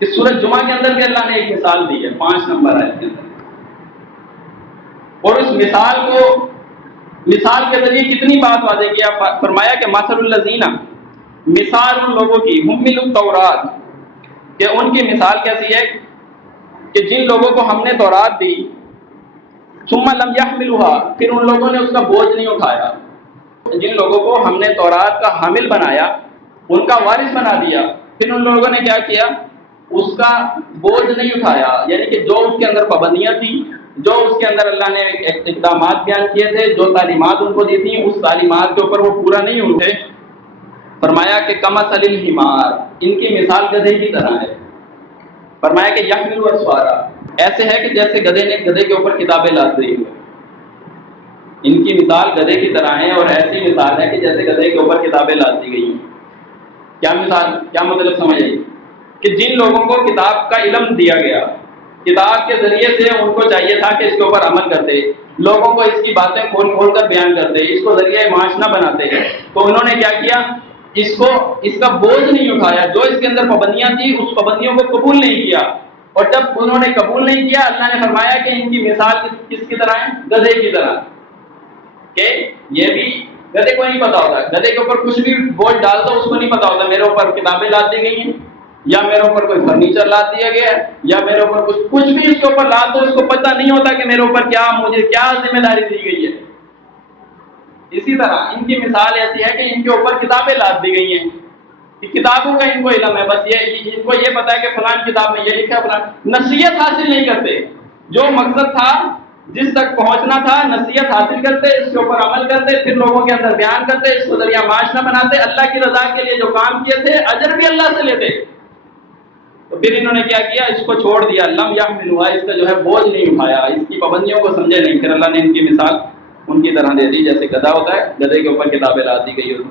اس سورۃ جمعہ کے اندر بھی اللہ نے ایک مثال دی ہے 5 نمبر آیت کے اندر، اور اس مثال کے ذریعے کتنی بات واضح کیا، فرمایا کہ مثل الذین، مثال ان لوگوں کی، حملوا التوراۃ، کہ ان کی مثال کیسی ہے کہ جن لوگوں کو ہم نے تورات دی، ثم لم يحملوها، پھر ان لوگوں نے اس کا بوجھ نہیں اٹھایا، جن لوگوں کو ہم نے تورات کا حامل بنایا، ان کا وارث بنا دیا، پھر ان لوگوں نے کیا کیا، اس کا بوجھ نہیں اٹھایا، یعنی کہ جو اس کے اندر پابندیاں تھیں، جو اس کے اندر اللہ نے اقدامات بیان کیے تھے، جو تعلیمات ان کو دی تھیں، اس تعلیمات کے اوپر وہ پورا نہیں ہوتے، فرمایا کہ کمثل الحمار، ان کی مثال گدھے کی طرح ہے، فرمایا کہ یحمل اسفارا، ایسے ہے کہ جیسے گدھے نے گدھے کے اوپر کتابیں لاد دی ہوئی، ان کی مثال گدھے کی طرح ہے، اور ایسی مثال ہے کہ جیسے گدھے کے اوپر کتابیں لاد دی گئی ہیں۔ کیا مثال، کیا مطلب سمجھ آئی؟ کہ جن لوگوں کو کتاب کا علم دیا گیا، کتاب کے ذریعے سے ان کو چاہیے تھا کہ اس کے اوپر عمل کرتے، لوگوں کو اس کی باتیں کھول کھول کر بیان کرتے، اس کو ذریعہ معاش نہ بناتے، تو انہوں نے کیا کیا، اس کا بوجھ نہیں اٹھایا، جو اس کے اندر پابندیاں تھیں اس پابندیوں کو قبول نہیں کیا، اور جب انہوں نے قبول نہیں کیا، اللہ نے فرمایا کہ ان کی مثال کس کی طرح ہے، گدھے کی طرح، کہ یہ بھی گدھے کو نہیں پتا ہوتا، گدھے کے اوپر کچھ بھی بوجھ ڈال دو اس کو نہیں پتا ہوتا میرے اوپر کتابیں لاد دی گئی ہیں، یا میرے اوپر کوئی فرنیچر لاد دیا گیا ہے، یا میرے اوپر کچھ بھی اس کے اوپر لاد دو، اس کو پتہ نہیں ہوتا کہ میرے اوپر مجھے کیا ذمہ داری دی گئی ہے۔ اسی طرح ان کی مثال ایسی ہے کہ ان کے اوپر کتابیں لاد دی گئی ہیں، کہ کتابوں کا ان کو علم ہے، بس ان کو یہ پتا ہے کہ فلان کتاب میں یہ لکھا ہے، فلان، نصیحت حاصل نہیں کرتے، جو مقصد تھا جس تک پہنچنا تھا نصیحت حاصل کرتے، اس کے اوپر عمل کرتے، پھر لوگوں کے اندر بیان کرتے، اس کو ذریعہ معاش نہ بناتے، اللہ کی رضا کے لیے جو کام کیے تھے اجر بھی اللہ سے لیتے، تو پھر انہوں نے کیا کیا، اس کو چھوڑ دیا، لم یحملوها، اس کا جو ہے بوجھ نہیں اٹھایا، اس کی پابندیوں کو سمجھے نہیں، پھر اللہ نے ان کی مثال ان کی طرح دے دی جیسے گدھا ہوتا ہے، گدھے کے اوپر کتابیں لاد دی گئی ہوتی۔